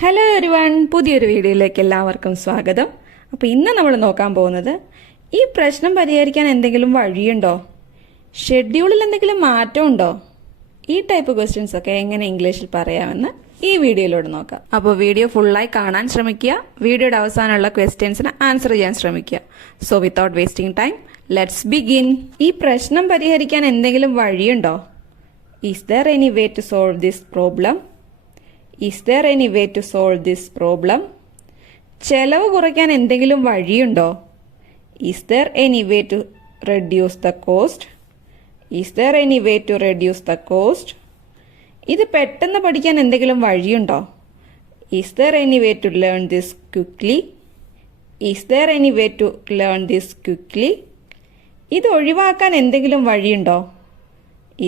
Hello everyone, പുതിയൊരു വീഡിയോയിലേക്ക് എല്ലാവർക്കും സ്വാഗതം. അപ്പോൾ ഇന്ന് നമ്മൾ നോക്കാൻ പോകുന്നത് ഈ പ്രശ്നം പരിഹരിക്കാൻ എന്തെങ്കിലും വഴിയുണ്ടോ, ഷെഡ്യൂളിൽ എന്തെങ്കിലും മാറ്റമുണ്ടോ, ഈ ടൈപ്പ് ക്വസ്റ്റ്യൻസ് ഒക്കെ എങ്ങനെ ഇംഗ്ലീഷിൽ പറയാമെന്ന് ഈ വീഡിയോയിലൂടെ നോക്കാം. അപ്പോൾ വീഡിയോ ഫുള്ളായി കാണാൻ ശ്രമിക്കുക. വീഡിയോയുടെ അവസാനമുള്ള ക്വസ്റ്റ്യൻസിന് ആൻസർ ചെയ്യാൻ ശ്രമിക്കുക. So without wasting time let's begin. ഈ പ്രശ്നം പരിഹരിക്കാൻ എന്തെങ്കിലും വഴിയുണ്ടോ? Is there any way to solve this problem? Is there any way to solve this problem? ചെലവ് കുറയ്ക്കാൻ എന്തെങ്കിലും വഴിയുണ്ടോ? Is there any way to reduce the cost? Is there any way to reduce the cost? ഇത് പെട്ടെന്ന് പഠിക്കാൻ എന്തെങ്കിലും വഴിയുണ്ടോ? Is there any way to learn this quickly? Is there any way to learn this quickly? ഇത് ഒഴിവാക്കാൻ എന്തെങ്കിലും വഴിയുണ്ടോ?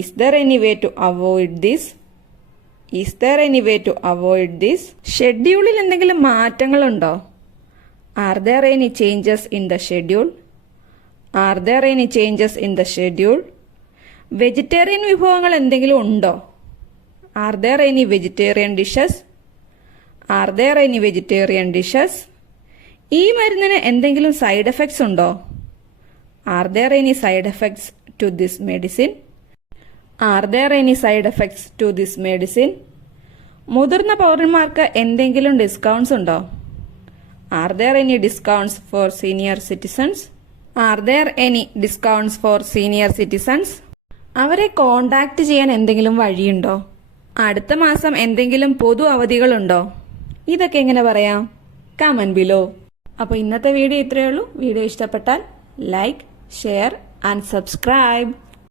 Is there any way to avoid this? Is there any way to avoid this? ഷെഡ്യൂളിൽ എന്തെങ്കിലും മാറ്റങ്ങളുണ്ടോ? Are there any changes in the schedule? Are there any changes in the schedule? Vegetarian വിഭവങ്ങൾ എന്തെങ്കിലും ഉണ്ടോ? Are there any vegetarian dishes? Are there any vegetarian dishes? ഈ മരുന്നിന് എന്തെങ്കിലും side effects ഉണ്ടോ? Are there any side effects to this medicine? Are there any side effects to this medicine? മുതിർന്ന പൗരന്മാർക്ക് എന്തെങ്കിലും ഡിസ്കൗണ്ട്സ് ഉണ്ടോ? Are there any discounts for senior citizens? Are there any discounts for senior citizens? അവരെ contact ചെയ്യാൻ എന്തെങ്കിലും വഴിയുണ്ടോ? അടുത്ത മാസം എന്തെങ്കിലും പൊതു അവധികളുണ്ടോ? ഇതൊക്കെ എങ്ങനെ പറയാം? Comment below. അപ്പോൾ ഇന്നത്തെ വീഡിയോ ഇത്രയേ ഉള്ളൂ. വീഡിയോ ഇഷ്ടപ്പെട്ടാൽ ലൈക്ക്, ഷെയർ ആൻഡ് സബ്സ്ക്രൈബ്.